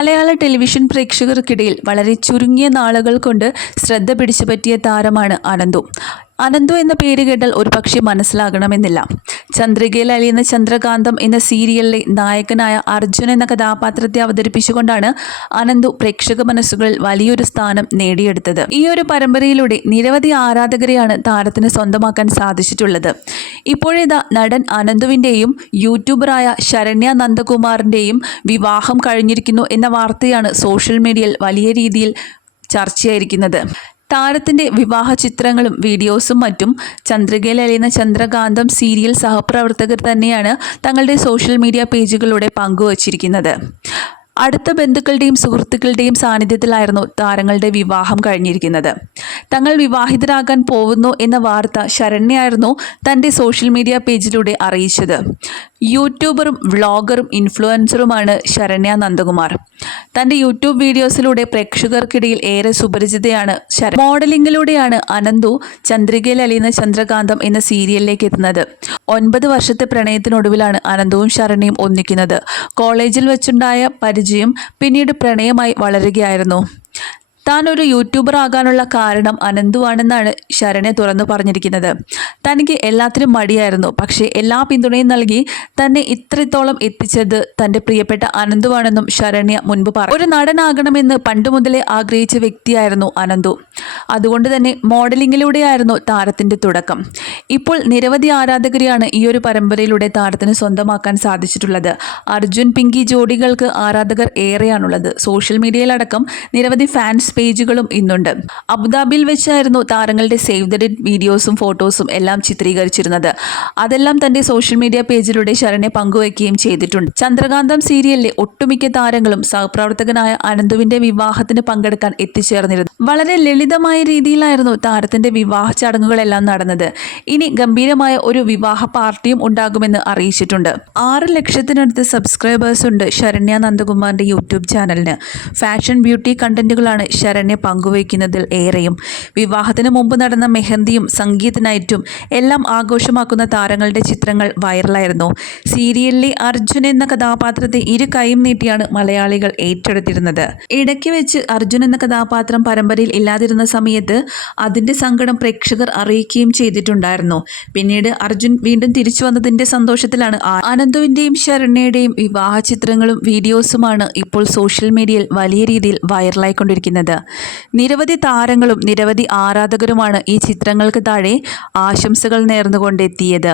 മലയാള television പ്രേക്ഷകർക്കിടയിൽ വളരെ ചുരുങ്ങിയ നാളുകൾ കൊണ്ട് ശ്രദ്ധ പിടിച്ചുപറ്റിയ താരമാണ് അനന്തു. അനന്തു എന്ന പേര് കേട്ടാൽ ഒരുപക്ഷെ മനസ്സിലാകണമെന്നില്ല. ചന്ദ്രികയിൽ അലിയുന്ന ചന്ദ്രകാന്തം എന്ന സീരിയലിലെ നായകനായ അർജുൻ എന്ന കഥാപാത്രത്തെ അവതരിപ്പിച്ചുകൊണ്ടാണ് അനന്തു പ്രേക്ഷക മനസ്സുകളിൽ വലിയൊരു സ്ഥാനം നേടിയെടുത്തത്. ഈ ഒരു പരമ്പരയിലൂടെ നിരവധി ആരാധകരെയാണ് താരത്തിന് സ്വന്തമാക്കാൻ സാധിച്ചിട്ടുള്ളത്. ഇപ്പോഴിതാ നടൻ അനന്തുവിന്റെയും യൂട്യൂബറായ ശരണ്യ നന്ദകുമാറിന്റെയും വിവാഹം കഴിഞ്ഞിരിക്കുന്നു എന്ന വാർത്തയാണ് സോഷ്യൽ മീഡിയയിൽ വലിയ രീതിയിൽ ചർച്ചയായിരിക്കുന്നത്. താരത്തിന്റെ വിവാഹ ചിത്രങ്ങളും വീഡിയോസും മറ്റും ചന്ദ്രികയിൽ അലിയുന്ന ചന്ദ്രകാന്തം സീരിയൽ സഹപ്രവർത്തകർ തന്നെയാണ് തങ്ങളുടെ സോഷ്യൽ മീഡിയ പേജുകളിലൂടെ പങ്കുവച്ചിരിക്കുന്നത്. അടുത്ത ബന്ധുക്കളുടെയും സുഹൃത്തുക്കളുടെയും സാന്നിധ്യത്തിലായിരുന്നു താരങ്ങളുടെ വിവാഹം കഴിഞ്ഞിരിക്കുന്നത്. തങ്ങൾ വിവാഹിതരാകാൻ പോകുന്നു എന്ന വാർത്ത ശരണ്യായിരുന്നു തന്റെ സോഷ്യൽ മീഡിയ പേജിലൂടെ അറിയിച്ചത്. യൂട്യൂബറും വ്ളോഗറും ഇൻഫ്ലുവൻസറുമാണ് ശരണ്യ നന്ദകുമാർ. തന്റെ യൂട്യൂബ് വീഡിയോസിലൂടെ പ്രേക്ഷകർക്കിടയിൽ ഏറെ സുപരിചിതയാണ് ശര മോഡലിംഗിലൂടെയാണ് അനന്തു ചന്ദ്രികയിൽ അലിയുന്ന ചന്ദ്രകാന്തം എന്ന സീരിയലിലേക്ക് എത്തുന്നത്. ഒൻപത് വർഷത്തെ പ്രണയത്തിനൊടുവിലാണ് അനന്തവും ശരണ്യയും ഒന്നിക്കുന്നത്. കോളേജിൽ വെച്ചുണ്ടായ പരിചയം പിന്നീട് പ്രണയമായി വളരുകയായിരുന്നു. താൻ ഒരു യൂട്യൂബർ ആകാനുള്ള കാരണം അനന്തുവാണെന്നാണ് ശരണ്യ തുറന്നു പറഞ്ഞിരിക്കുന്നത്. തനിക്ക് എല്ലാത്തിനും മടിയായിരുന്നു. പക്ഷേ എല്ലാ പിന്തുണയും നൽകി തന്നെ ഇത്രത്തോളം എത്തിച്ചത് തന്റെ പ്രിയപ്പെട്ട അനന്തുവാണെന്നും ശരണ്യ മുൻപ് പറഞ്ഞു. ഒരു നടനാകണമെന്ന് പണ്ടു മുതലേ ആഗ്രഹിച്ച വ്യക്തിയായിരുന്നു അനന്തു. അതുകൊണ്ട് തന്നെ മോഡലിങ്ങിലൂടെയായിരുന്നു താരത്തിന്റെ തുടക്കം. ഇപ്പോൾ നിരവധി ആരാധകരെയാണ് ഈ ഒരു പരമ്പരയിലൂടെ താരത്തിന് സ്വന്തമാക്കാൻ സാധിച്ചിട്ടുള്ളത്. അർജുൻ പിങ്കി ജോഡികൾക്ക് ആരാധകർ ഏറെയാണുള്ളത്. സോഷ്യൽ മീഡിയയിലടക്കം നിരവധി ഫാൻസ് പേജുകളും ഇന്നുണ്ട്. അബുദാബിയിൽ വെച്ചായിരുന്നു താരങ്ങളുടെ സേവ് ദ ഡേറ്റ് വീഡിയോസും ഫോട്ടോസും എല്ലാം ചിത്രീകരിച്ചിരുന്നത്. അതെല്ലാം തന്റെ സോഷ്യൽ മീഡിയ പേജിലൂടെ ശരണ്യ പങ്കുവയ്ക്കുകയും ചെയ്തിട്ടുണ്ട്. ചന്ദ്രകാന്തം സീരിയലിലെ ഒട്ടുമിക്ക താരങ്ങളും സഹപ്രവർത്തകനായ അനന്തുവിന്റെ വിവാഹത്തിന് പങ്കെടുക്കാൻ എത്തിച്ചേർന്നിരുന്നു. വളരെ ലളിതമായ രീതിയിലായിരുന്നു താരത്തിന്റെ വിവാഹ ചടങ്ങുകളെല്ലാം നടന്നത്. ഇനി ഗംഭീരമായ ഒരു വിവാഹ പാർട്ടിയും ഉണ്ടാകുമെന്ന് അറിയിച്ചിട്ടുണ്ട്. ആറ് ലക്ഷത്തിനടുത്ത് സബ്സ്ക്രൈബേഴ്സ് ഉണ്ട് ശരണ്യ നന്ദകുമാറിന്റെ യൂട്യൂബ് ചാനലിന്. ഫാഷൻ ബ്യൂട്ടി കണ്ടന്റുകളാണ് ശരണ്യ പങ്കുവയ്ക്കുന്നതിൽ ഏറെയും. വിവാഹത്തിന് മുമ്പ് നടന്ന മെഹന്തിയും സംഗീത നൈറ്റും എല്ലാം ആഘോഷമാക്കുന്ന താരങ്ങളുടെ ചിത്രങ്ങൾ വൈറലായിരുന്നു. സീരിയലിലെ അർജുൻ എന്ന കഥാപാത്രത്തെ ഇരു കൈയും നീട്ടിയാണ് മലയാളികൾ ഏറ്റെടുത്തിരുന്നത്. ഇടയ്ക്ക് വെച്ച് അർജുൻ എന്ന കഥാപാത്രം പരമ്പരയിൽ ഇല്ലാതിരുന്ന സമയത്ത് അതിന്റെ സങ്കടം പ്രേക്ഷകർ അറിയിക്കുകയും ചെയ്തിട്ടുണ്ടായിരുന്നു. പിന്നീട് അർജുൻ വീണ്ടും തിരിച്ചു വന്നതിന്റെ സന്തോഷത്തിലാണ് ആ- അനന്തുവിന്റെയും ശരണ്യയുടെയും വിവാഹ ചിത്രങ്ങളും വീഡിയോസുമാണ് ഇപ്പോൾ സോഷ്യൽ മീഡിയയിൽ വലിയ രീതിയിൽ വൈറലായിക്കൊണ്ടിരിക്കുന്നത്. നിരവധി താരങ്ങളും നിരവധി ആരാധകരുമാണ് ഈ ചിത്രങ്ങൾക്ക് താഴെ ആശംസകൾ നേർന്നുകൊണ്ടെത്തിയത്.